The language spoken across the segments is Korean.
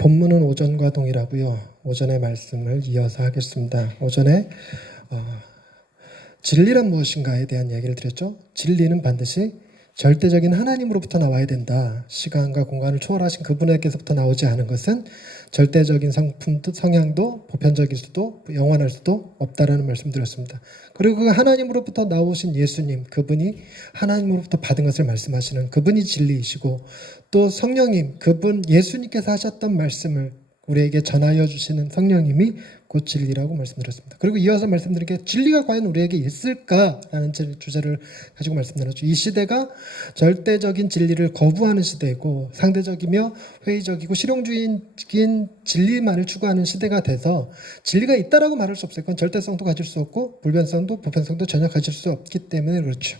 본문은 오전과 동일하고요. 오전의 말씀을 이어서 하겠습니다. 오전에 진리란 무엇인가에 대한 이야기를 드렸죠. 진리는 반드시 절대적인 하나님으로부터 나와야 된다. 시간과 공간을 초월하신 그분에게서부터 나오지 않은 것은 절대적인 성품도 성향도 보편적일 수도 영원할 수도 없다라는 말씀드렸습니다. 그리고 그 하나님으로부터 나오신 예수님, 그분이 하나님으로부터 받은 것을 말씀하시는 그분이 진리이시고, 또 성령님, 그분 예수님께서 하셨던 말씀을 우리에게 전하여 주시는 성령님이 곧 진리라고 말씀드렸습니다. 그리고 이어서 말씀드린 게 진리가 과연 우리에게 있을까라는 주제를 가지고 말씀드렸죠. 이 시대가 절대적인 진리를 거부하는 시대이고 상대적이며 회의적이고 실용주의적인 진리만을 추구하는 시대가 돼서 진리가 있다라고 말할 수 없어요. 그건 절대성도 가질 수 없고 불변성도 보편성도 전혀 가질 수 없기 때문에 그렇죠.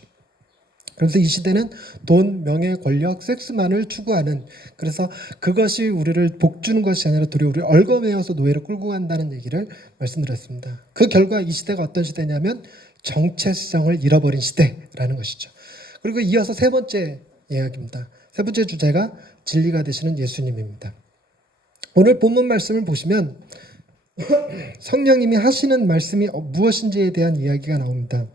그래서 이 시대는 돈, 명예, 권력, 섹스만을 추구하는, 그래서 그것이 우리를 복주는 것이 아니라 도리어 우리를 얽어매어서 노예로 끌고 간다는 얘기를 말씀드렸습니다. 그 결과 이 시대가 어떤 시대냐면 정체성을 잃어버린 시대라는 것이죠. 그리고 이어서 세 번째 이야기입니다. 세 번째 주제가 진리가 되시는 예수님입니다. 오늘 본문 말씀을 보시면 성령님이 하시는 말씀이 무엇인지에 대한 이야기가 나옵니다.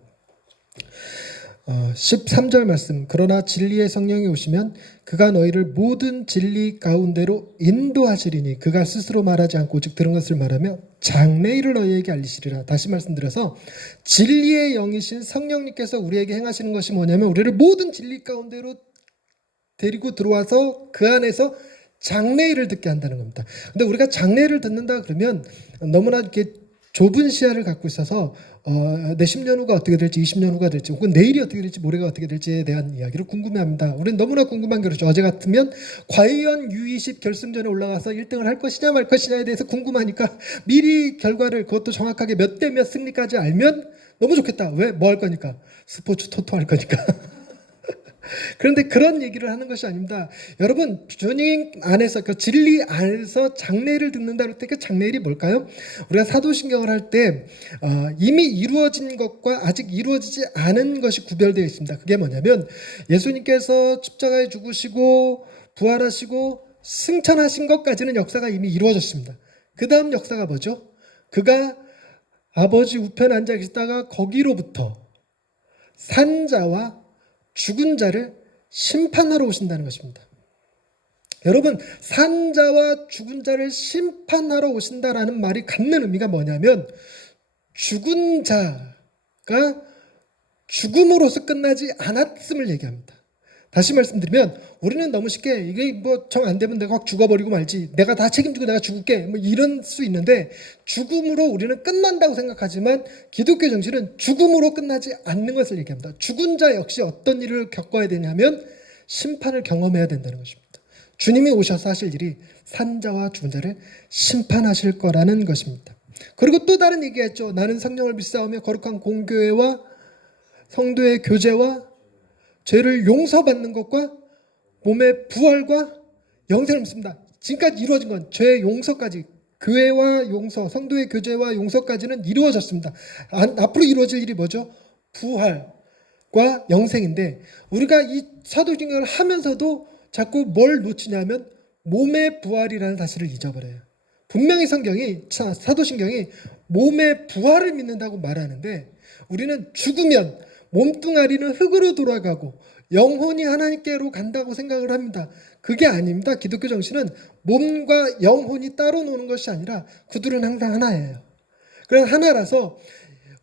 13절 말씀, 그러나 진리의 성령이 오시면 그가 너희를 모든 진리 가운데로 인도하시리니 그가 스스로 말하지 않고 오직 들은 것을 말하며 장래일을 너희에게 알리시리라. 다시 말씀드려서 진리의 영이신 성령님께서 우리에게 행하시는 것이 뭐냐면 우리를 모든 진리 가운데로 데리고 들어와서 그 안에서 장래일을 듣게 한다는 겁니다. 근데 우리가 장래일을 듣는다 그러면 너무나 이렇게 좁은 시야를 갖고 있어서 내 10년 후가 어떻게 될지 20년 후가 될지 혹은 내일이 어떻게 될지 모레가 어떻게 될지에 대한 이야기를 궁금해합니다. 우리는 너무나 궁금한 게 그렇죠. 어제 같으면 과연 U20 결승전에 올라가서 1등을 할 것이냐 말 것이냐에 대해서 궁금하니까 미리 결과를 그것도 정확하게 몇 대 몇 승리까지 알면 너무 좋겠다. 왜? 뭐 할 거니까? 스포츠 토토 할 거니까. 그런데 그런 얘기를 하는 것이 아닙니다. 여러분, 주님 안에서 그 진리 안에서 장래를 듣는다 그럴 때 그 장래일이 뭘까요? 우리가 사도신경을 할 때 이미 이루어진 것과 아직 이루어지지 않은 것이 구별되어 있습니다. 그게 뭐냐면 예수님께서 십자가에 죽으시고 부활하시고 승천하신 것까지는 역사가 이미 이루어졌습니다. 그 다음 역사가 뭐죠? 그가 아버지 우편에 앉아 계시다가 거기로부터 산자와 죽은 자를 심판하러 오신다는 것입니다. 여러분, 산자와 죽은 자를 심판하러 오신다라는 말이 갖는 의미가 뭐냐면 죽은 자가 죽음으로서 끝나지 않았음을 얘기합니다. 다시 말씀드리면 우리는 너무 쉽게 이게 뭐 정 안 되면 내가 확 죽어버리고 말지, 내가 다 책임지고 내가 죽을게, 뭐 이런 수 있는데 죽음으로 우리는 끝난다고 생각하지만 기독교 정신은 죽음으로 끝나지 않는 것을 얘기합니다. 죽은 자 역시 어떤 일을 겪어야 되냐면 심판을 경험해야 된다는 것입니다. 주님이 오셔서 하실 일이 산자와 죽은 자를 심판하실 거라는 것입니다. 그리고 또 다른 얘기했죠. 나는 성령을 믿사오며 거룩한 공교회와 성도의 교제와 죄를 용서받는 것과 몸의 부활과 영생을 믿습니다. 지금까지 이루어진 건 죄의 용서까지, 교회와 용서, 성도의 교제와 용서까지는 이루어졌습니다. 앞으로 이루어질 일이 뭐죠? 부활과 영생인데 우리가 이 사도신경을 하면서도 자꾸 뭘 놓치냐면 몸의 부활이라는 사실을 잊어버려요. 분명히 성경이, 사도신경이 몸의 부활을 믿는다고 말하는데 우리는 죽으면 몸뚱아리는 흙으로 돌아가고 영혼이 하나님께로 간다고 생각을 합니다. 그게 아닙니다. 기독교 정신은 몸과 영혼이 따로 노는 것이 아니라 그들은 항상 하나예요. 그래서 하나라서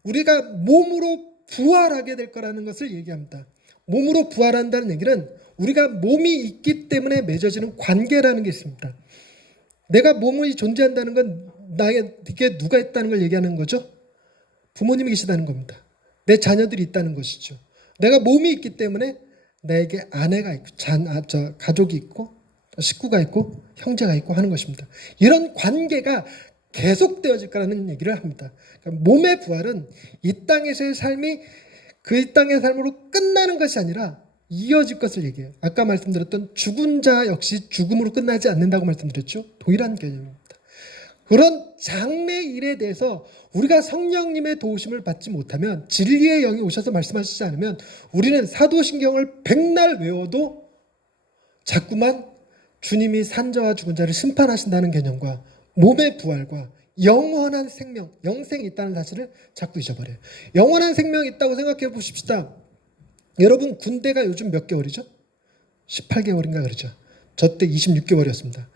우리가 몸으로 부활하게 될 거라는 것을 얘기합니다. 몸으로 부활한다는 얘기는 우리가 몸이 있기 때문에 맺어지는 관계라는 게 있습니다. 내가 몸이 존재한다는 건 나에게 누가 있다는 걸 얘기하는 거죠? 부모님이 계시다는 겁니다. 내 자녀들이 있다는 것이죠. 내가 몸이 있기 때문에 나에게 아내가 있고 가족이 있고 식구가 있고 형제가 있고 하는 것입니다. 이런 관계가 계속되어질 거라는 얘기를 합니다. 그러니까 몸의 부활은 이 땅에서의 삶이 그 땅의 삶으로 끝나는 것이 아니라 이어질 것을 얘기해요. 아까 말씀드렸던 죽은 자 역시 죽음으로 끝나지 않는다고 말씀드렸죠. 동일한 개념입니다. 그런 장래일에 대해서 우리가 성령님의 도우심을 받지 못하면, 진리의 영이 오셔서 말씀하시지 않으면 우리는 사도신경을 백날 외워도 자꾸만 주님이 산자와 죽은 자를 심판하신다는 개념과 몸의 부활과 영원한 생명, 영생이 있다는 사실을 자꾸 잊어버려요. 영원한 생명이 있다고 생각해 보십시다. 여러분 군대가 요즘 몇 개월이죠? 18개월인가 그러죠. 저 때 26개월이었습니다.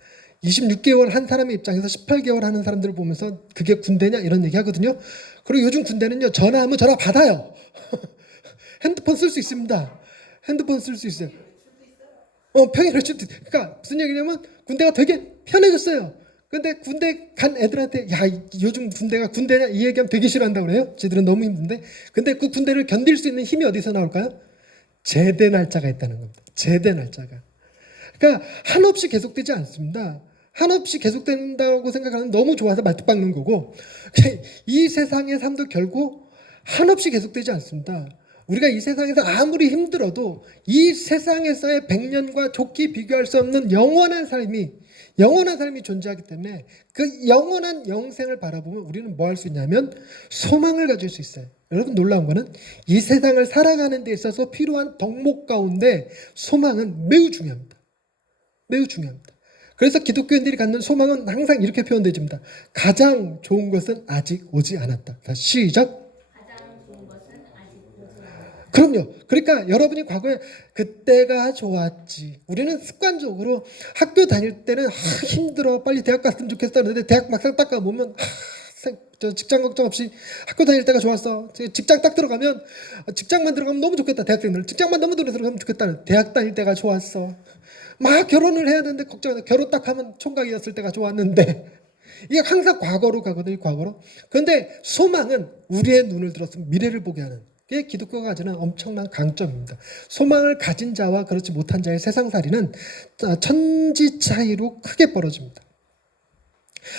26개월 한 사람의 입장에서 18개월 하는 사람들을 보면서 그게 군대냐 이런 얘기 하거든요. 그리고 요즘 군대는요, 전화하면 전화 받아요. 핸드폰 쓸 수 있습니다. 핸드폰 쓸 수 있어요. 평일에 그러니까 무슨 얘기냐면 군대가 되게 편해졌어요. 근데 군대 간 애들한테 야 요즘 군대가 군대냐 이 얘기하면 되게 싫어한다고 그래요. 쟤들은 너무 힘든데. 근데 그 군대를 견딜 수 있는 힘이 어디서 나올까요? 제대 날짜가 있다는 겁니다. 제대 날짜가. 그러니까 한없이 계속되지 않습니다. 한없이 계속된다고 생각하면 너무 좋아서 말뚝박는 거고, 이 세상의 삶도 결국 한없이 계속되지 않습니다. 우리가 이 세상에서 아무리 힘들어도 이 세상에서의 100년과 좋게 비교할 수 없는 영원한 삶이 존재하기 때문에 그 영원한 영생을 바라보면 우리는 뭐 할 수 있냐면 소망을 가질 수 있어요. 여러분 놀라운 거는 이 세상을 살아가는 데 있어서 필요한 덕목 가운데 소망은 매우 중요합니다. 매우 중요합니다. 그래서 기독교인들이 갖는 소망은 항상 이렇게 표현되집니다. 가장 좋은 것은 아직 오지 않았다. 다시 시작. 그럼요. 그러니까 여러분이 과거에 그때가 좋았지. 우리는 습관적으로 학교 다닐 때는 힘들어 빨리 대학 갔으면 좋겠어 그런데 대학 막상 딱 가보면 저 직장 걱정 없이 학교 다닐 때가 좋았어. 직장 딱 들어가면 직장만 들어가면 너무 좋겠다. 대학생들 직장만 너무 들어가면 좋겠다. 대학 다닐 때가 좋았어. 막 결혼을 해야 되는데 걱정하다. 결혼 딱 하면 총각이었을 때가 좋았는데 이게 항상 과거로 가거든요. 과거로. 그런데 소망은 우리의 눈을 들어서 미래를 보게 하는 게 기독교가 가지는 엄청난 강점입니다. 소망을 가진 자와 그렇지 못한 자의 세상살이는 천지 차이로 크게 벌어집니다.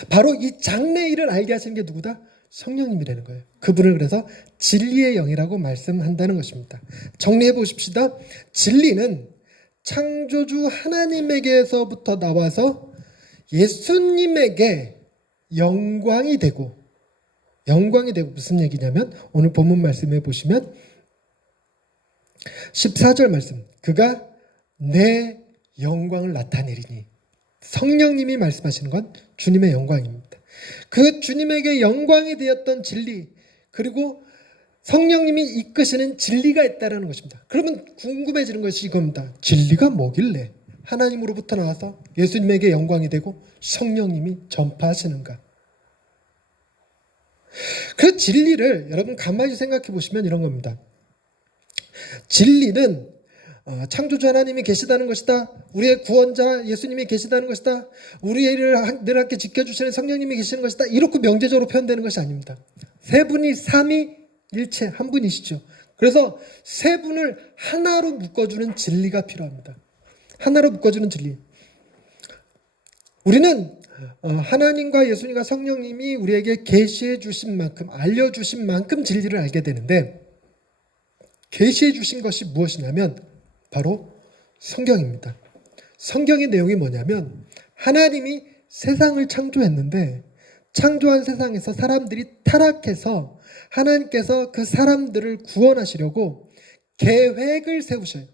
바로 이 장래일을 알게 하시는 게 누구다? 성령님이라는 거예요. 그분을 그래서 진리의 영이라고 말씀한다는 것입니다. 정리해 보십시다. 진리는 창조주 하나님에게서부터 나와서 예수님에게 영광이 되고 무슨 얘기냐면 오늘 본문 말씀해 보시면 14절 말씀, 그가 내 영광을 나타내리니, 성령님이 말씀하시는 건 주님의 영광입니다. 그 주님에게 영광이 되었던 진리, 그리고 성령님이 이끄시는 진리가 있다는 것입니다. 그러면 궁금해지는 것이 이겁니다. 진리가 뭐길래 하나님으로부터 나와서 예수님에게 영광이 되고 성령님이 전파하시는가? 그 진리를 여러분 가만히 생각해 보시면 이런 겁니다. 진리는 창조주 하나님이 계시다는 것이다. 우리의 구원자 예수님이 계시다는 것이다. 우리를 늘 함께 지켜주시는 성령님이 계시는 것이다. 이렇게 명제적으로 표현되는 것이 아닙니다. 세 분이 삼위일체 한 분이시죠. 그래서 세 분을 하나로 묶어주는 진리가 필요합니다. 하나로 묶어주는 진리. 우리는 하나님과 예수님과 성령님이 우리에게 계시해 주신 만큼, 알려주신 만큼 진리를 알게 되는데, 계시해 주신 것이 무엇이냐면 바로 성경입니다. 성경의 내용이 뭐냐면 하나님이 세상을 창조했는데 창조한 세상에서 사람들이 타락해서 하나님께서 그 사람들을 구원하시려고 계획을 세우셔요.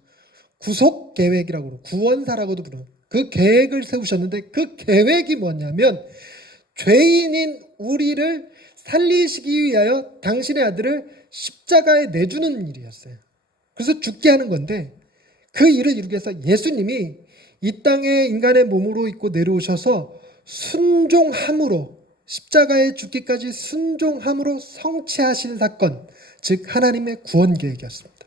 구속 계획이라고 그러고 구원사라고도 부르는 그 계획을 세우셨는데, 그 계획이 뭐냐면 죄인인 우리를 살리시기 위하여 당신의 아들을 십자가에 내주는 일이었어요. 그래서 죽게 하는 건데, 그 일을 이루기 위해서 예수님이 이 땅에 인간의 몸으로 입고 내려오셔서 순종함으로, 십자가에 죽기까지 순종함으로 성취하신 사건, 즉 하나님의 구원 계획이었습니다.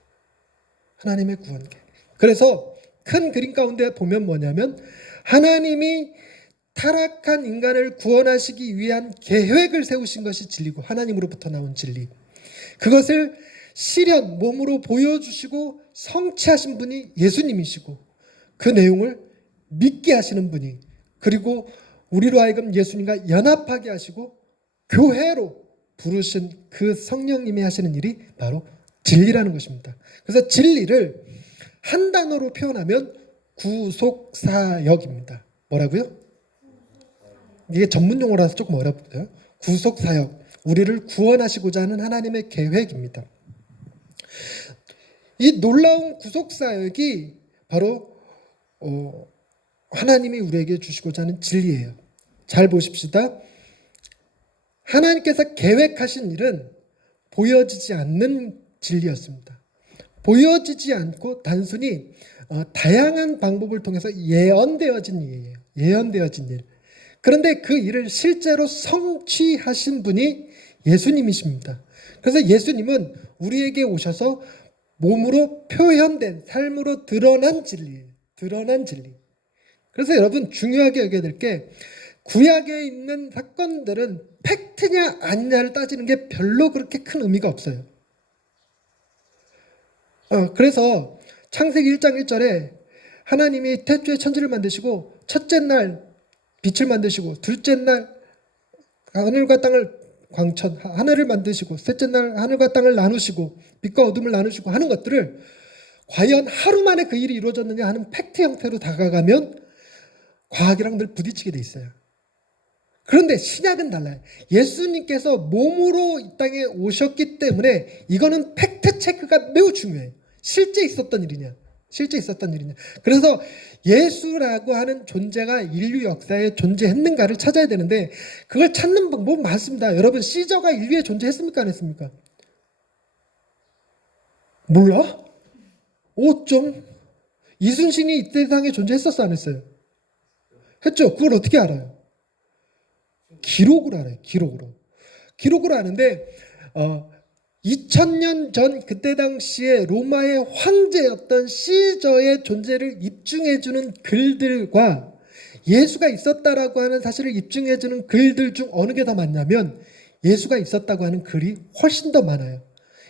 하나님의 구원 계획. 그래서 큰 그림 가운데 보면 뭐냐면 하나님이 타락한 인간을 구원하시기 위한 계획을 세우신 것이 진리고, 하나님으로부터 나온 진리, 그것을 실현, 몸으로 보여주시고 성취하신 분이 예수님이시고, 그 내용을 믿게 하시는 분이, 그리고 우리로 하여금 예수님과 연합하게 하시고 교회로 부르신 그 성령님이 하시는 일이 바로 진리라는 것입니다. 그래서 진리를 한 단어로 표현하면 구속사역입니다. 뭐라고요? 이게 전문 용어라서 조금 어렵고요. 구속사역, 우리를 구원하시고자 하는 하나님의 계획입니다. 이 놀라운 구속사역이 바로 하나님이 우리에게 주시고자 하는 진리예요. 잘 보십시다. 하나님께서 계획하신 일은 보여지지 않는 진리였습니다. 보여지지 않고 단순히 다양한 방법을 통해서 예언되어진 일이에요. 예언되어진 일. 그런데 그 일을 실제로 성취하신 분이 예수님이십니다. 그래서 예수님은 우리에게 오셔서 몸으로 표현된 삶으로 드러난 진리예요. 드러난 진리. 그래서 여러분 중요하게 여겨야 될 게 구약에 있는 사건들은 팩트냐 아니냐를 따지는 게 별로 그렇게 큰 의미가 없어요. 그래서 창세기 1장 1절에 하나님이 태초에 천지를 만드시고 첫째 날 빛을 만드시고 둘째 날 하늘과 땅을 광천 하늘을 만드시고 셋째 날 하늘과 땅을 나누시고 빛과 어둠을 나누시고 하는 것들을 과연 하루 만에 그 일이 이루어졌느냐 하는 팩트 형태로 다가가면 과학이랑 늘 부딪히게 돼 있어요. 그런데 신약은 달라요. 예수님께서 몸으로 이 땅에 오셨기 때문에 이거는 팩트 체크가 매우 중요해요. 실제 있었던 일이냐. 실제 있었던 일이냐. 그래서 예수라고 하는 존재가 인류 역사에 존재했는가를 찾아야 되는데 그걸 찾는 방법은 많습니다. 여러분 시저가 인류에 존재했습니까? 안 했습니까? 몰라? 어쩜? 이순신이 이 세상에 존재했었어? 안 했어요? 했죠? 그걸 어떻게 알아요? 기록으로 알아요. 기록으로 아는데 2000년 전 그때 당시에 로마의 황제였던 시저의 존재를 입증해주는 글들과 예수가 있었다라고 하는 사실을 입증해주는 글들 중 어느 게 더 많냐면 예수가 있었다고 하는 글이 훨씬 더 많아요.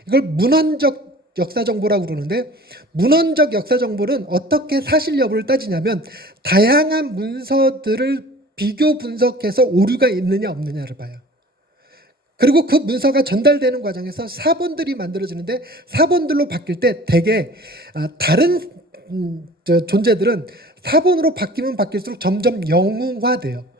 이걸 문헌적 역사정보라고 그러는데 문헌적 역사정보는 어떻게 사실 여부를 따지냐면 다양한 문서들을 비교 분석해서 오류가 있느냐 없느냐를 봐요. 그리고 그 문서가 전달되는 과정에서 사본들이 만들어지는데 사본들로 바뀔 때 대개 다른 존재들은 사본으로 바뀌면 바뀔수록 점점 영웅화돼요.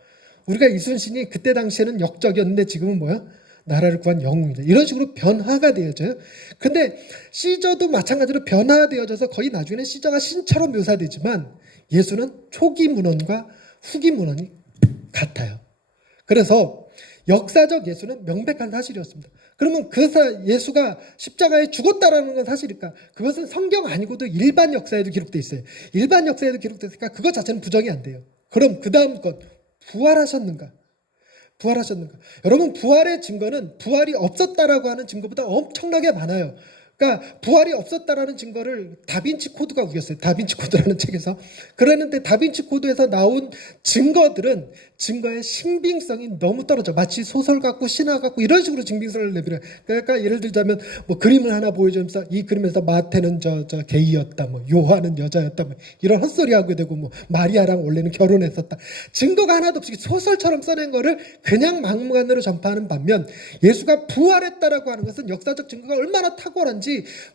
우리가 이순신이 그때 당시에는 역적이었는데 지금은 뭐야? 나라를 구한 영웅이다. 이런 식으로 변화가 되어져요. 근데 시저도 마찬가지로 변화되어져서 거의 나중에는 시저가 신처럼 묘사되지만 예수는 초기 문헌과 후기 문헌이 같아요. 그래서 역사적 예수는 명백한 사실이었습니다. 그러면 그 예수가 십자가에 죽었다라는 건 사실일까? 그것은 성경 아니고도 일반 역사에도 기록되어 있어요. 일반 역사에도 기록됐으니까 그것 자체는 부정이 안 돼요. 그럼 그 다음 것 부활하셨는가? 부활하셨는가? 여러분 부활의 증거는 부활이 없었다라고 하는 증거보다 엄청나게 많아요. 그러니까 부활이 없었다라는 증거를 다빈치 코드가 우겼어요. 다빈치 코드라는 책에서. 그랬는데 다빈치 코드에서 나온 증거들은 증거의 신빙성이 너무 떨어져. 마치 소설 같고 신화 같고 이런 식으로 증빙성을 내버려요. 그러니까 예를 들자면 뭐 그림을 하나 보여주면서 이 그림에서 마태는 저 게이였다, 뭐 요한은 여자였다, 뭐 이런 헛소리 하게 되고 뭐 마리아랑 원래는 결혼했었다. 증거가 하나도 없이 소설처럼 써낸 거를 그냥 막무가내로 전파하는 반면 예수가 부활했다라고 하는 것은 역사적 증거가 얼마나 탁월한지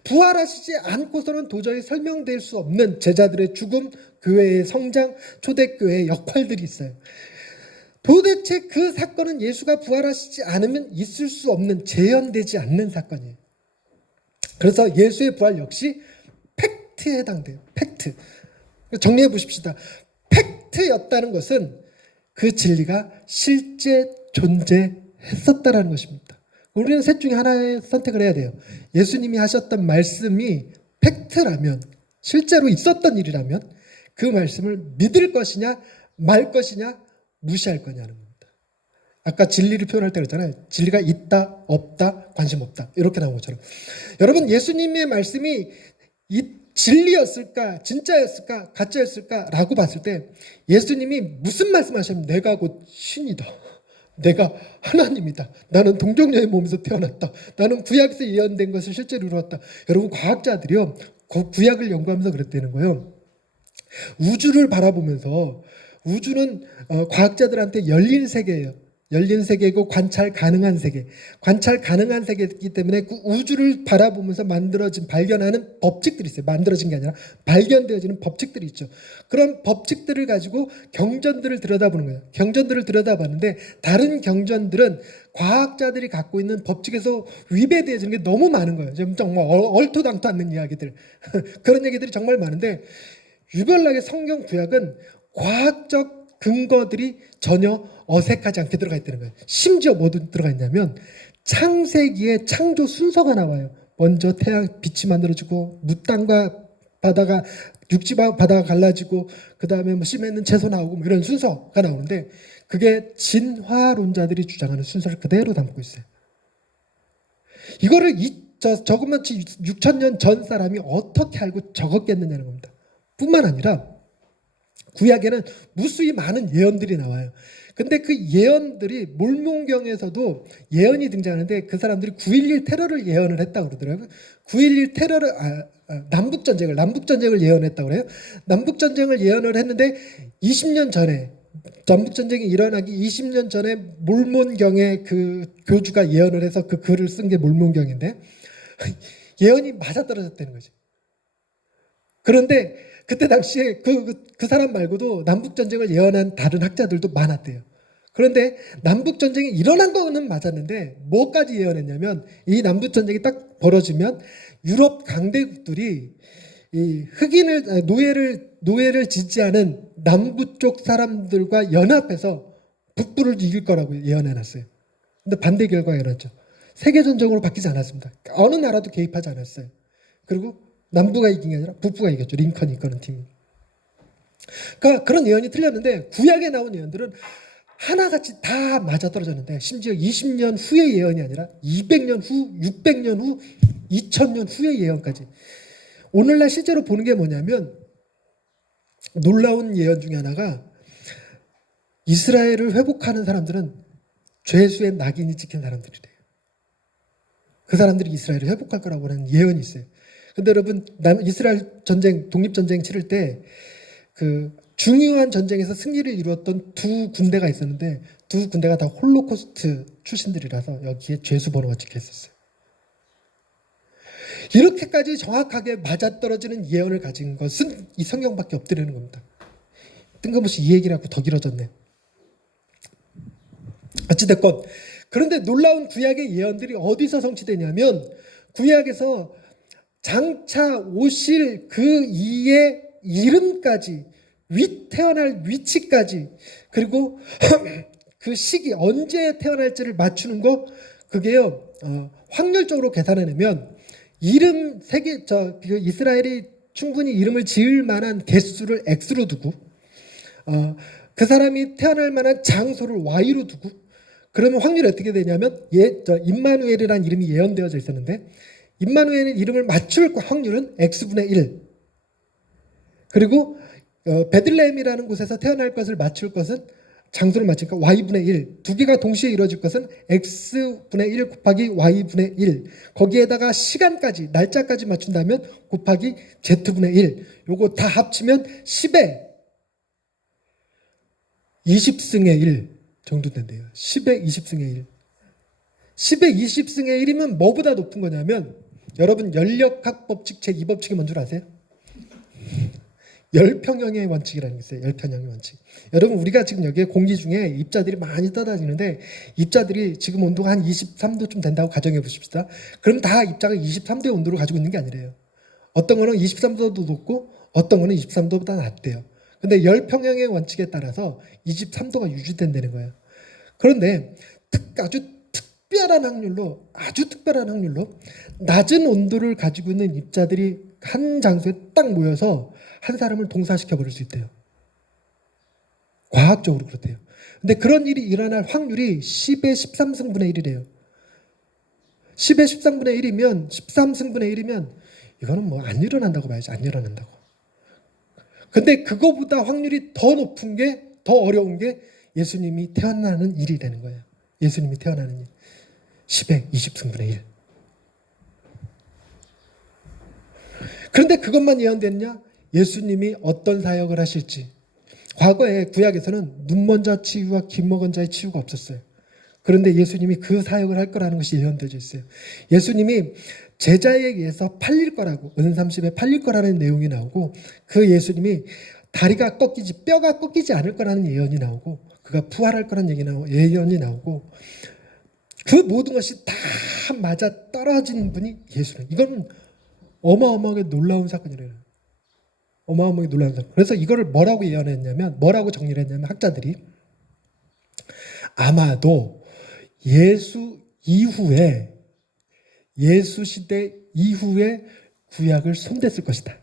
부활하시지 않고서는 도저히 설명될 수 없는 제자들의 죽음, 교회의 성장, 초대교회의 역할들이 있어요. 도대체 그 사건은 예수가 부활하시지 않으면 있을 수 없는 재현되지 않는 사건이에요. 그래서 예수의 부활 역시 팩트에 해당돼요. 팩트. 정리해 보십시다. 팩트였다는 것은 그 진리가 실제 존재했었다라는 것입니다. 우리는 셋 중에 하나의 선택을 해야 돼요. 예수님이 하셨던 말씀이 팩트라면, 실제로 있었던 일이라면 그 말씀을 믿을 것이냐 말 것이냐 무시할 거냐는 겁니다. 아까 진리를 표현할 때 그랬잖아요. 진리가 있다, 없다, 관심 없다. 이렇게 나온 것처럼. 여러분 예수님의 말씀이 진리였을까, 진짜였을까, 가짜였을까 라고 봤을 때 예수님이 무슨 말씀하셨냐면 내가 곧 신이다. 내가 하나님이다. 나는 동정녀의 몸에서 태어났다. 나는 구약에서 예언된 것을 실제로 이루었다. 여러분 과학자들이요. 구약을 연구하면서 그랬다는 거예요. 우주를 바라보면서 우주는 과학자들한테 열린 세계예요. 열린 세계이고 관찰 가능한 세계. 관찰 가능한 세계이기 때문에 그 우주를 바라보면서 만들어진 발견하는 법칙들이 있어요. 만들어진 게 아니라 발견되어지는 법칙들이 있죠. 그런 법칙들을 가지고 경전들을 들여다보는 거예요. 경전들을 들여다봤는데 다른 경전들은 과학자들이 갖고 있는 법칙에서 위배되어지는 게 너무 많은 거예요. 정말 얼토당토 않는 이야기들. 그런 얘기들이 정말 많은데 유별나게 성경 구약은 과학적 근거들이 전혀 어색하지 않게 들어가 있다는 거예요. 심지어 뭐도 들어가 있냐면 창세기의 창조 순서가 나와요. 먼저 태양 빛이 만들어지고 무 땅과 바다가 육지와 바다가 갈라지고 그 다음에 뭐 씨에 있는 채소 나오고 뭐 이런 순서가 나오는데 그게 진화론자들이 주장하는 순서를 그대로 담고 있어요. 이거를 저것만치 6,000년 전 사람이 어떻게 알고 적었겠느냐는 겁니다. 뿐만 아니라 구약에는 무수히 많은 예언들이 나와요. 근데 그 예언들이 몰몬경에서도 예언이 등장하는데 그 사람들이 9.11 테러를 예언을 했다고 그러더라고요. 9.11 테러를 남북전쟁을 예언했다고 그래요. 남북전쟁을 예언을 했는데 20년 전에 남북전쟁이 일어나기 20년 전에 몰몬경의 그 교주가 예언을 해서 그 글을 쓴 게 몰몬경인데 예언이 맞아떨어졌다는 거죠. 그런데 그때 당시에 그 사람 말고도 남북전쟁을 예언한 다른 학자들도 많았대요. 그런데 남북전쟁이 일어난 거는 맞았는데 뭐까지 예언했냐면 이 남북전쟁이 딱 벌어지면 유럽 강대국들이 이 흑인을 노예를 지지하는 남부 쪽 사람들과 연합해서 북부를 이길 거라고 예언해놨어요. 근데 반대 결과가 일어났죠. 세계전쟁으로 바뀌지 않았습니다. 어느 나라도 개입하지 않았어요. 그리고 남부가 이긴 게 아니라 북부가 이겼죠. 링컨이 이끄는 팀이. 그러니까 그런 예언이 틀렸는데 구약에 나온 예언들은 하나같이 다 맞아떨어졌는데 심지어 20년 후의 예언이 아니라 200년 후, 600년 후, 2000년 후의 예언까지. 오늘날 실제로 보는 게 뭐냐면 놀라운 예언 중에 하나가 이스라엘을 회복하는 사람들은 죄수의 낙인이 찍힌 사람들이래요. 그 사람들이 이스라엘을 회복할 거라고 하는 예언이 있어요. 근데 여러분 이스라엘 전쟁 독립전쟁 치를 때 그 중요한 전쟁에서 승리를 이루었던 두 군대가 있었는데 두 군대가 다 홀로코스트 출신들이라서 여기에 죄수 번호가 찍혀 있었어요. 이렇게까지 정확하게 맞아떨어지는 예언을 가진 것은 이 성경밖에 없더라는 겁니다. 뜬금없이 이 얘기를 하고 더 길어졌네. 어찌됐건 그런데 놀라운 구약의 예언들이 어디서 성취되냐면 구약에서 장차 오실 그 이의 이름까지 태어날 위치까지 그리고 그 시기 언제 태어날지를 맞추는 거 그게요 확률적으로 계산해내면 이스라엘이 충분히 이름을 지을 만한 개수를 X로 두고 그 사람이 태어날 만한 장소를 Y로 두고 그러면 확률이 어떻게 되냐면 임마누엘이라는 이름이 예언되어져 있었는데 임마누엘의 이름을 맞출 확률은 X분의 1 그리고 베들레헴이라는 곳에서 태어날 것을 맞출 것은 장소를 맞추니까 Y분의 1 두 개가 동시에 이루어질 것은 X분의 1 곱하기 Y분의 1 거기에다가 시간까지 날짜까지 맞춘다면 곱하기 Z분의 1 요거 다 합치면 10의 20승의 1 정도 된대요. 10의 20승의 1 10의 20승의 1이면 뭐보다 높은 거냐면 여러분 연력학 법칙 제2법칙이 뭔 줄 아세요? 열평형의 원칙이라는 게 있어요. 열평형의 원칙. 여러분 우리가 지금 여기에 공기 중에 입자들이 많이 떠다니는데 입자들이 지금 온도가 한 23도쯤 된다고 가정해 보십시다. 그럼 다 입자가 23도의 온도를 가지고 있는 게 아니래요. 어떤 거는 23도도 높고 어떤 거는 23도보다 낮대요. 근데 열평형의 원칙에 따라서 23도가 유지된다는 거예요. 그런데 아주 특별한 확률로 낮은 온도를 가지고 있는 입자들이 한 장소에 딱 모여서 한 사람을 동사시켜 버릴 수 있대요. 과학적으로 그렇대요. 근데 그런 일이 일어날 확률이 10의 13승분의 1이래요. 10의 13분의 1이면 13승분의 1이면 이거는 뭐 안 일어난다고 봐야지. 안 일어난다고. 근데 그거보다 확률이 더 높은 게 더 어려운 게 예수님이 태어나는 일이라는 거예요. 예수님이 태어나는 일. 10의 20승분의 1. 그런데 그것만 예언됐냐? 예수님이 어떤 사역을 하실지. 과거에 구약에서는 눈 먼 자 치유와 귀 먹은 자의 치유가 없었어요. 그런데 예수님이 그 사역을 할 거라는 것이 예언되어 있어요. 예수님이 제자에 의해서 팔릴 거라고 은30에 팔릴 거라는 내용이 나오고 그 예수님이 다리가 꺾이지 뼈가 꺾이지 않을 거라는 예언이 나오고 그가 부활할 거라는 예언이 나오고 그 모든 것이 다 맞아 떨어진 분이 예수님. 이건 어마어마하게 놀라운 사건이래요. 어마어마하게 놀라운 사건. 그래서 이거를 뭐라고 예언했냐면, 뭐라고 정리를 했냐면, 학자들이 아마도 예수 이후에, 예수 시대 이후에 구약을 손댔을 것이다.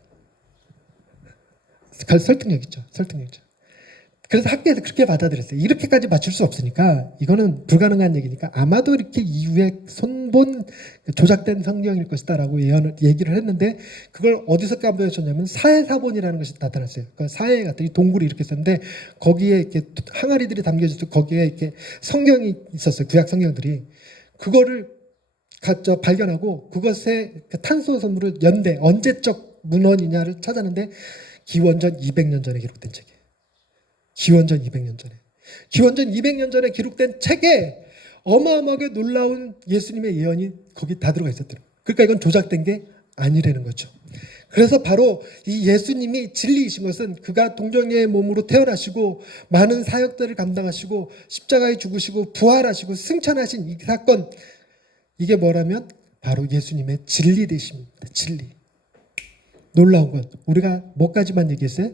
설득력 있죠. 설득력 있죠. 그래서 학계에서 그렇게 받아들였어요. 이렇게까지 맞출 수 없으니까, 이거는 불가능한 얘기니까 아마도 이렇게 이후에 손본 조작된 성경일 것이다 라고 얘기를 했는데, 그걸 어디서 까보였냐면 사해사본이라는 것이 나타났어요. 그러니까 사해 같은 동굴이 이렇게 있었는데 거기에 이렇게 항아리들이 담겨져서 거기에 이렇게 성경이 있었어요. 구약 성경들이. 그거를 발견하고 그것의 탄소 선물을 연대 언제적 문헌이냐를 찾았는데 기원전 200년 전에 기록된 책이에요. 기원전 200년 전에. 기원전 200년 전에 기록된 책에 어마어마하게 놀라운 예수님의 예언이 거기 다 들어가 있었더라고요. 그러니까 이건 조작된 게 아니라는 거죠. 그래서 바로 이 예수님이 진리이신 것은 그가 동정녀의 몸으로 태어나시고 많은 사역들을 감당하시고 십자가에 죽으시고 부활하시고 승천하신 이 사건, 이게 뭐라면 바로 예수님의 진리 되십니다. 진리. 놀라운 것. 우리가 뭐까지만 얘기했어요?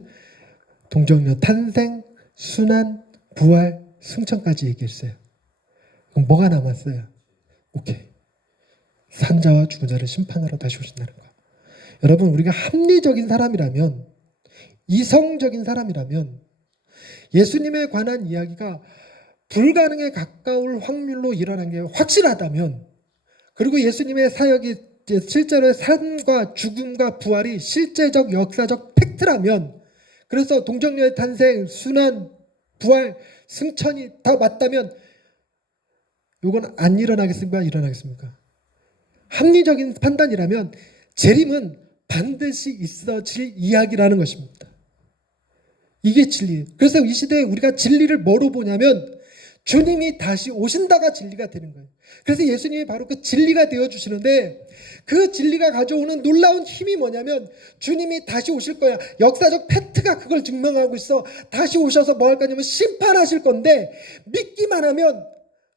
동정녀 탄생, 순환, 부활, 승천까지 얘기했어요. 그럼 뭐가 남았어요? 오케이. 산자와 죽은 자를 심판하러 다시 오신다는 거. 여러분, 우리가 합리적인 사람이라면, 이성적인 사람이라면 예수님에 관한 이야기가 불가능에 가까울 확률로 일어난 게 확실하다면, 그리고 예수님의 사역이 실제로의 삶과 죽음과 부활이 실제적 역사적 팩트라면, 그래서 동정녀의 탄생, 순환, 부활, 승천이 다 맞다면 이건 안 일어나겠습니까? 일어나겠습니까? 합리적인 판단이라면 재림은 반드시 있어질 이야기라는 것입니다. 이게 진리예요. 그래서 이 시대에 우리가 진리를 뭐로 보냐면 주님이 다시 오신다가 진리가 되는 거예요. 그래서 예수님이 바로 그 진리가 되어주시는데, 그 진리가 가져오는 놀라운 힘이 뭐냐면 주님이 다시 오실 거야. 역사적 팩트가 그걸 증명하고 있어. 다시 오셔서 뭐 할 거냐면 심판하실 건데, 믿기만 하면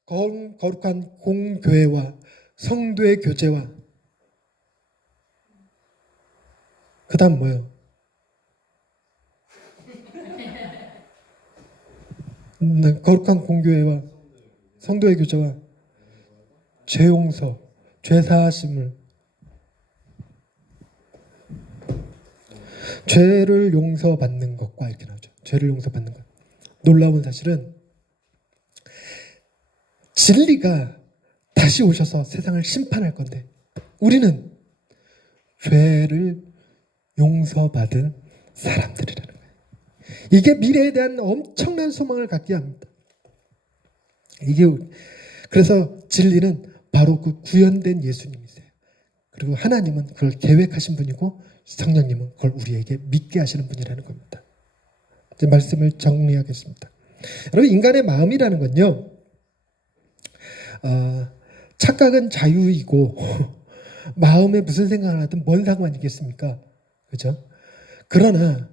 거룩한 공교회와 성도의 교제와, 그 다음 뭐예요? 거룩한 공교회와 성도의 교제와 죄 용서, 죄 사하심을, 죄를 용서받는 것과 이렇게 나오죠. 죄를 용서받는 것. 놀라운 사실은 진리가 다시 오셔서 세상을 심판할 건데 우리는 죄를 용서받은 사람들이라는 거예요. 이게 미래에 대한 엄청난 소망을 갖게 합니다. 그래서 진리는 바로 그 구현된 예수님이세요. 그리고 하나님은 그걸 계획하신 분이고 성령님은 그걸 우리에게 믿게 하시는 분이라는 겁니다. 이제 말씀을 정리하겠습니다. 여러분, 인간의 마음이라는 건요, 착각은 자유이고 마음에 무슨 생각을 하든 뭔 상관이겠습니까? 그죠? 그러나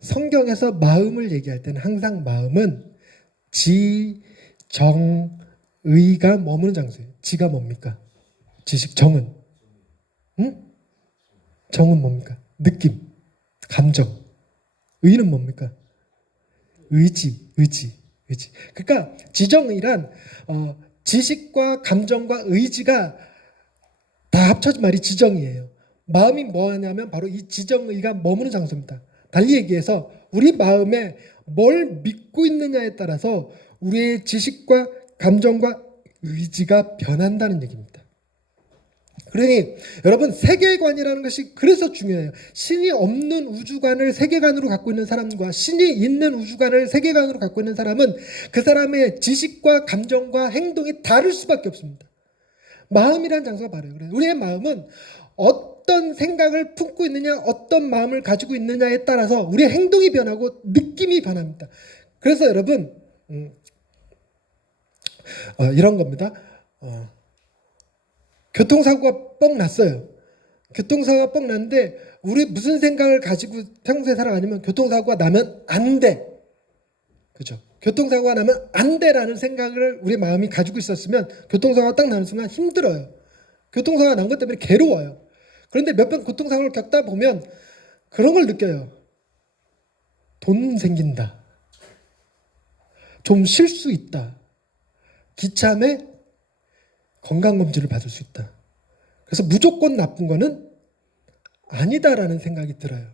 성경에서 마음을 얘기할 때는 항상 마음은 지, 정, 의가 머무는 장소예요. 지가 뭡니까? 지식, 정은. 응? 정은 뭡니까? 느낌, 감정. 의는 뭡니까? 의지. 그러니까 지정의란 지식과 감정과 의지가 다 합쳐진 말이 지정이에요. 마음이 뭐냐면 바로 이 지정의가 머무는 장소입니다. 달리 얘기해서 우리 마음에 뭘 믿고 있느냐에 따라서 우리의 지식과 감정과 의지가 변한다는 얘기입니다. 그러니 여러분, 세계관이라는 것이 그래서 중요해요. 신이 없는 우주관을 세계관으로 갖고 있는 사람과 신이 있는 우주관을 세계관으로 갖고 있는 사람은 그 사람의 지식과 감정과 행동이 다를 수밖에 없습니다. 마음이라는 장소가 바로 그래요. 우리의 마음은 어떤 생각을 품고 있느냐, 어떤 마음을 가지고 있느냐에 따라서 우리의 행동이 변하고 느낌이 변합니다. 그래서 여러분, 이런 겁니다. 교통사고가 뻥 났어요. 교통사고가 뻥 났는데 우리 무슨 생각을 가지고 평소에 살아가냐면 교통사고가 나면 안 돼. 그죠? 교통사고가 나면 안 돼라는 생각을 우리 마음이 가지고 있었으면 교통사고가 딱 나는 순간 힘들어요. 교통사고가 난 것 때문에 괴로워요. 그런데 몇 번 교통사고를 겪다 보면 그런 걸 느껴요. 돈 생긴다. 좀 쉴 수 있다. 기참에 건강검진을 받을 수 있다. 그래서 무조건 나쁜 거는 아니다라는 생각이 들어요.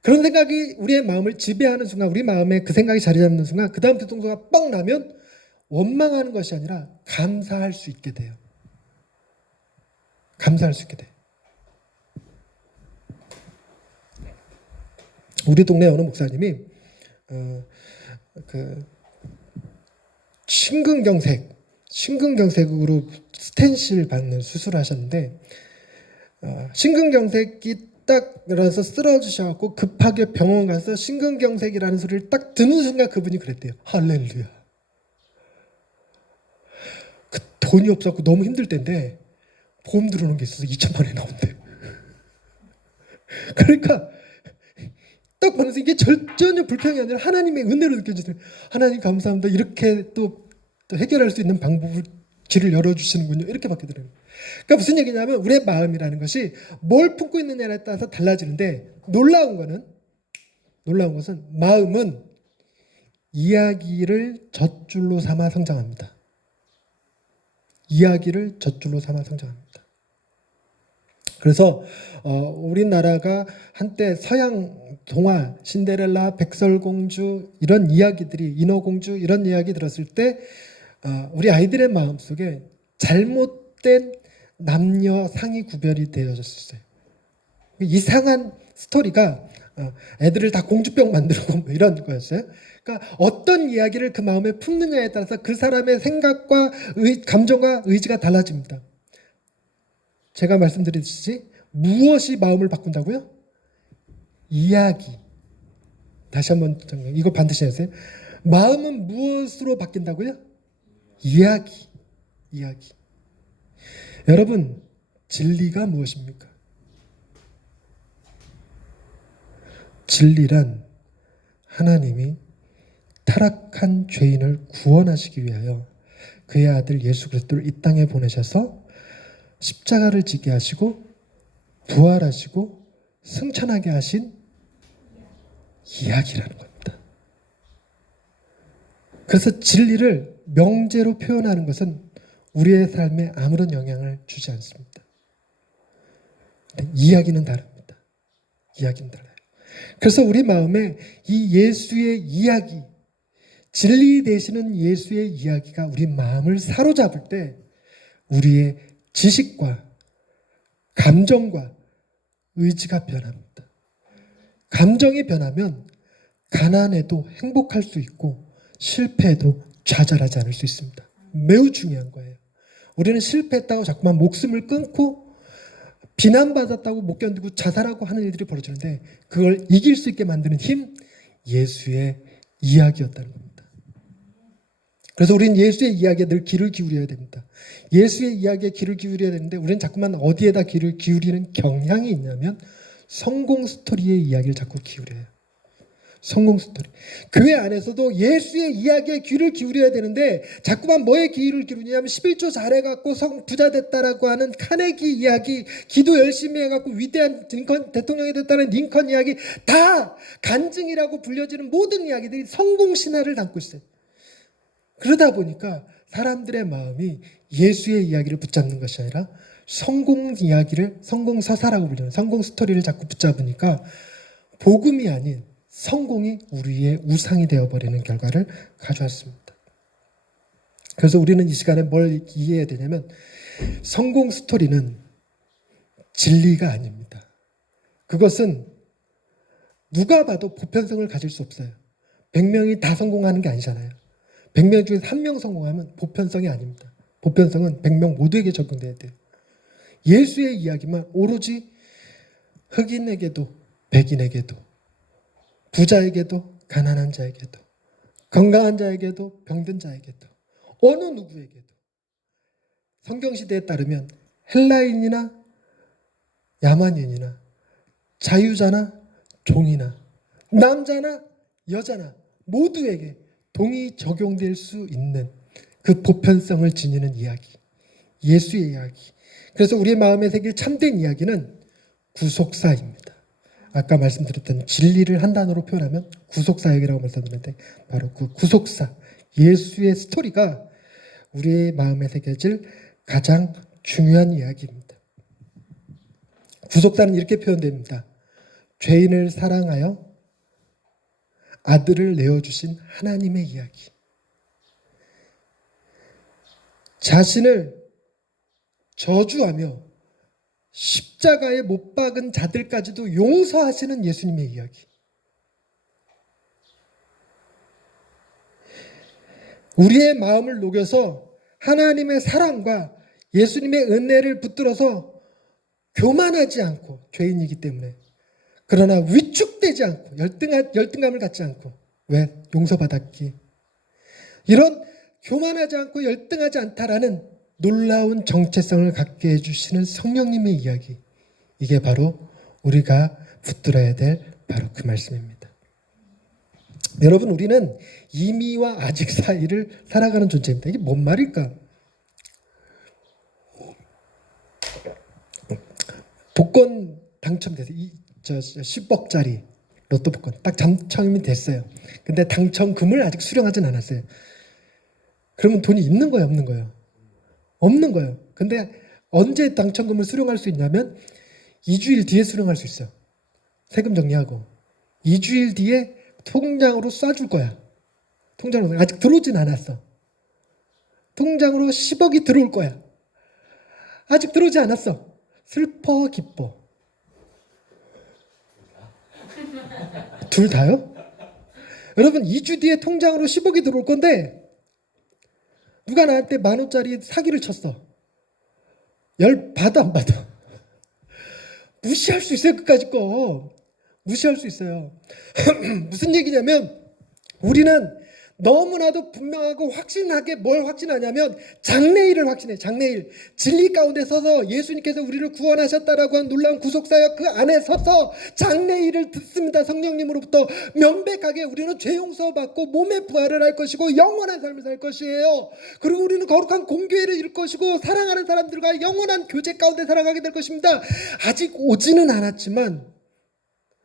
그런 생각이 우리의 마음을 지배하는 순간, 우리 마음에 그 생각이 자리 잡는 순간, 그 다음 뒤통수가 뻥 나면 원망하는 것이 아니라 감사할 수 있게 돼요. 감사할 수 있게 돼요. 우리 동네 어느 목사님이 심근경색으로 스텐실 받는 수술을 하셨는데 심근경색이 딱 일어나서 쓰러지셔갖고 급하게 병원 가서 심근경색이라는 소리를 딱 듣는 순간 그분이 그랬대요. 할렐루야. 그 돈이 없어갖고 너무 힘들 때인데 보험 들어오는 게 있어서 2천만 원이 나온대요. 그러니까 딱 보면서 이게 전혀 불평이 아니라 하나님의 은혜로 느껴지더라고요. 하나님 감사합니다. 이렇게 또 해결할 수 있는 방법을 길을 열어주시는군요. 이렇게 받게 되는 거예요. 그러니까 무슨 얘기냐면 우리의 마음이라는 것이 뭘 품고 있느냐에 따라서 달라지는데 놀라운 것은 마음은 이야기를 젖줄로 삼아 성장합니다. 이야기를 젖줄로 삼아 성장합니다. 그래서 우리나라가 한때 서양 동화, 신데렐라, 백설공주 이런 이야기들이, 인어공주 이런 이야기 들었을 때 우리 아이들의 마음속에 잘못된 남녀 상이 구별이 되어졌어요. 이상한 스토리가 애들을 다 공주병 만들고 뭐 이런 거였어요. 그러니까 어떤 이야기를 그 마음에 품느냐에 따라서 그 사람의 생각과 감정과 의지가 달라집니다. 제가 말씀드렸듯이 무엇이 마음을 바꾼다고요? 이야기. 다시 한번 이거 반드시 하세요. 마음은 무엇으로 바뀐다고요? 이야기. 여러분, 진리가 무엇입니까? 진리란 하나님이 타락한 죄인을 구원하시기 위하여 그의 아들 예수 그리스도를 이 땅에 보내셔서 십자가를 지게 하시고 부활하시고 승천하게 하신 이야기라는 겁니다. 그래서 진리를 명제로 표현하는 것은 우리의 삶에 아무런 영향을 주지 않습니다. 이야기는 다릅니다. 이야기는 달라요. 그래서 우리 마음에 이 예수의 이야기, 진리 되시는 예수의 이야기가 우리 마음을 사로잡을 때 우리의 지식과 감정과 의지가 변합니다. 감정이 변하면 가난해도 행복할 수 있고 실패해도 좌절하지 않을 수 있습니다. 매우 중요한 거예요. 우리는 실패했다고 자꾸만 목숨을 끊고 비난받았다고 못 견디고 자살하고 하는 일들이 벌어지는데 그걸 이길 수 있게 만드는 힘, 예수의 이야기였다는 겁니다. 그래서 우리는 예수의 이야기에 늘 귀를 기울여야 됩니다. 예수의 이야기에 귀를 기울여야 되는데 우리는 자꾸만 어디에다 귀를 기울이는 경향이 있냐면 성공 스토리의 이야기를 자꾸 기울여요. 성공 스토리. 교회 안에서도 예수의 이야기에 귀를 기울여야 되는데 자꾸만 뭐에 귀를 기울이냐면 11조 잘해갖고 부자 됐다라고 하는 카네기 이야기, 기도 열심히 해갖고 위대한 대통령이 됐다는 링컨 이야기, 다 간증이라고 불려지는 모든 이야기들이 성공 신화를 담고 있어요. 그러다 보니까 사람들의 마음이 예수의 이야기를 붙잡는 것이 아니라 성공 이야기를, 성공 서사라고 불리는 성공 스토리를 자꾸 붙잡으니까 복음이 아닌 성공이 우리의 우상이 되어버리는 결과를 가져왔습니다. 그래서 우리는 이 시간에 뭘 이해해야 되냐면 성공 스토리는 진리가 아닙니다. 그것은 누가 봐도 보편성을 가질 수 없어요. 100명이 다 성공하는 게 아니잖아요. 100명 중에서 1명 성공하면 보편성이 아닙니다. 보편성은 100명 모두에게 적용돼야 돼요. 예수의 이야기만 오로지 흑인에게도 백인에게도 부자에게도 가난한 자에게도 건강한 자에게도 병든 자에게도 어느 누구에게도 성경시대에 따르면 헬라인이나 야만인이나 자유자나 종이나 남자나 여자나 모두에게 동이 적용될 수 있는 그 보편성을 지니는 이야기, 예수의 이야기. 그래서 우리의 마음에 새길 참된 이야기는 구속사입니다. 아까 말씀드렸던 진리를 한 단어로 표현하면 구속사역이라고 말씀드렸는데 바로 그 구속사 예수의 스토리가 우리의 마음에 새겨질 가장 중요한 이야기입니다. 구속사는 이렇게 표현됩니다. 죄인을 사랑하여 아들을 내어주신 하나님의 이야기. 자신을 저주하며 십자가에 못 박은 자들까지도 용서하시는 예수님의 이야기. 우리의 마음을 녹여서 하나님의 사랑과 예수님의 은혜를 붙들어서 교만하지 않고 죄인이기 때문에 그러나 위축되지 않고 열등감을 갖지 않고 왜? 용서받았기. 이런 교만하지 않고 열등하지 않다라는 놀라운 정체성을 갖게 해주시는 성령님의 이야기. 이게 바로 우리가 붙들어야 될 바로 그 말씀입니다. 여러분 우리는 이미와 아직 사이를 살아가는 존재입니다. 이게 뭔 말일까? 복권 당첨돼서 10억짜리 로또 복권 딱 당첨이 됐어요. 근데 당첨금을 아직 수령하진 않았어요. 그러면 돈이 있는 거예요, 없는 거예요? 없는 거예요. 근데 언제 당첨금을 수령할 수 있냐면 2주일 뒤에 수령할 수 있어요. 세금 정리하고 2주일 뒤에 통장으로 쏴줄 거야. 통장으로 아직 들어오진 않았어. 통장으로 10억이 들어올 거야. 아직 들어오지 않았어. 슬퍼 기뻐. 둘 다요? 여러분 2주 뒤에 통장으로 10억이 들어올 건데 누가 나한테 10,000원짜리 사기를 쳤어. 열 받아 안 받아? 무시할 수 있어요. 끝까지 거. 무시할 수 있어요. 무슨 얘기냐면 우리는 너무나도 분명하고 확신하게 뭘 확신하냐면 장래일을 확신해. 장래일. 진리 가운데 서서 예수님께서 우리를 구원하셨다라고 한 놀라운 구속사역 그 안에 서서 장래일을 듣습니다. 성령님으로부터 명백하게 우리는 죄 용서받고 몸의 부활을 할 것이고 영원한 삶을 살 것이에요. 그리고 우리는 거룩한 공교회를 이룰 것이고 사랑하는 사람들과 영원한 교제 가운데 살아가게 될 것입니다. 아직 오지는 않았지만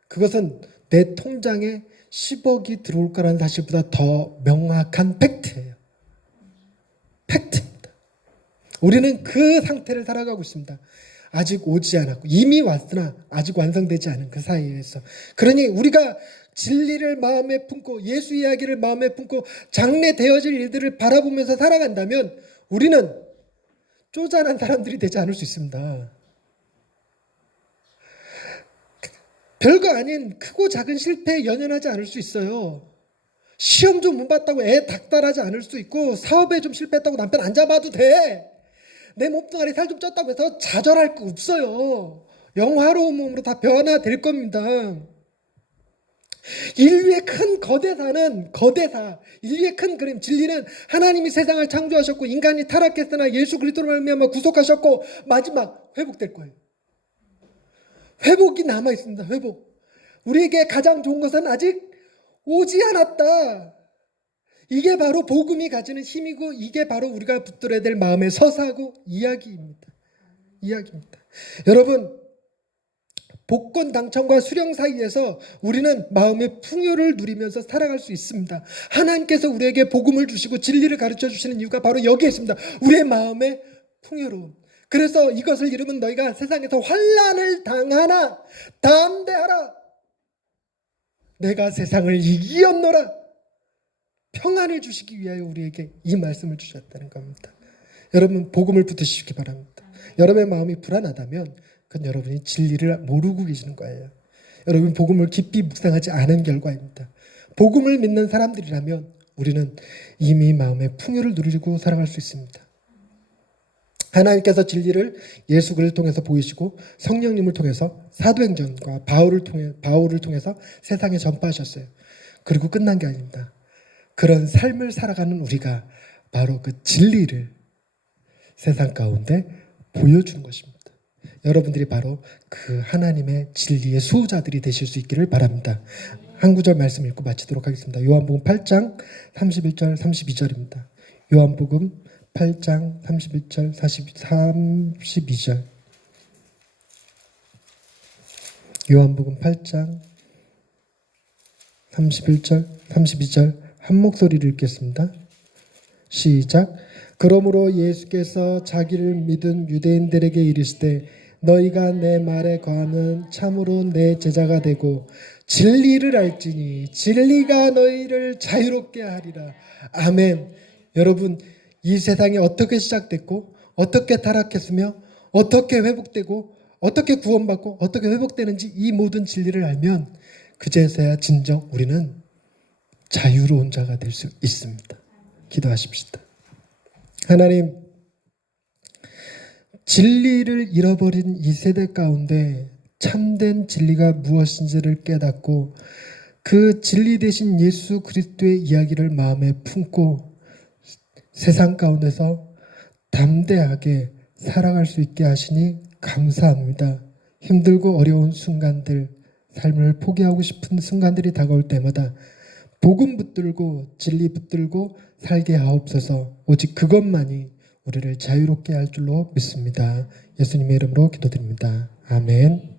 그것은 내 통장에 10억이 들어올 거라는 사실보다 더 명확한 팩트예요. 팩트입니다. 우리는 그 상태를 살아가고 있습니다. 아직 오지 않았고 이미 왔으나 아직 완성되지 않은 그 사이에서. 그러니 우리가 진리를 마음에 품고 예수 이야기를 마음에 품고 장래 되어질 일들을 바라보면서 살아간다면 우리는 쪼잔한 사람들이 되지 않을 수 있습니다. 별거 아닌 크고 작은 실패에 연연하지 않을 수 있어요. 시험 좀 못 봤다고 애 닥달하지 않을 수 있고 사업에 좀 실패했다고 남편 안 잡아도 돼. 내 몸뚱아리 살 좀 쪘다고 해서 좌절할 거 없어요. 영화로운 몸으로 다 변화될 겁니다. 인류의 큰 거대사, 인류의 큰 그림, 진리는 하나님이 세상을 창조하셨고 인간이 타락했으나 예수 그리스도로 말미암아 구속하셨고 마지막 회복될 거예요. 회복이 남아 있습니다. 회복. 우리에게 가장 좋은 것은 아직 오지 않았다. 이게 바로 복음이 가지는 힘이고 이게 바로 우리가 붙들어야 될 마음의 서사고 이야기입니다. 여러분 복권 당첨과 수령 사이에서 우리는 마음의 풍요를 누리면서 살아갈 수 있습니다. 하나님께서 우리에게 복음을 주시고 진리를 가르쳐 주시는 이유가 바로 여기에 있습니다. 우리의 마음의 풍요로움. 그래서 이것을 이루면 너희가 세상에서 환난을 당하나 담대하라. 내가 세상을 이기었노라. 평안을 주시기 위하여 우리에게 이 말씀을 주셨다는 겁니다. 여러분 복음을 붙드시기 바랍니다. 여러분의 마음이 불안하다면 그건 여러분이 진리를 모르고 계시는 거예요. 여러분 복음을 깊이 묵상하지 않은 결과입니다. 복음을 믿는 사람들이라면 우리는 이미 마음의 풍요를 누리고 살아갈 수 있습니다. 하나님께서 진리를 예수 그리스도를 통해서 보이시고 성령님을 통해서 사도행전과 바울을 통해서 세상에 전파하셨어요. 그리고 끝난 게 아닙니다. 그런 삶을 살아가는 우리가 바로 그 진리를 세상 가운데 보여주는 것입니다. 여러분들이 바로 그 하나님의 진리의 수호자들이 되실 수 있기를 바랍니다. 한 구절 말씀 읽고 마치도록 하겠습니다. 요한복음 8장 31절 32절입니다. 요한복음 8장 31절 32절 요한복음 8장 31절, 32절 한 목소리를 읽겠습니다. 시작. 그러므로 예수께서 자기를 믿은 유대인들에게 이르시되 너희가 내 말에 거하면 참으로 내 제자가 되고 진리를 알지니 진리가 너희를 자유롭게 하리라. 아멘. 여러분, 이 세상이 어떻게 시작됐고 어떻게 타락했으며 어떻게 회복되고 어떻게 구원받고 어떻게 회복되는지 이 모든 진리를 알면 그제서야 진정 우리는 자유로운 자가 될 수 있습니다. 기도하십시다. 하나님, 진리를 잃어버린 이 세대 가운데 참된 진리가 무엇인지를 깨닫고 그 진리 대신 예수 그리스도의 이야기를 마음에 품고 세상 가운데서 담대하게 살아갈 수 있게 하시니 감사합니다. 힘들고 어려운 순간들, 삶을 포기하고 싶은 순간들이 다가올 때마다 복음 붙들고 진리 붙들고 살게 하옵소서. 오직 그것만이 우리를 자유롭게 할 줄로 믿습니다. 예수님의 이름으로 기도드립니다. 아멘.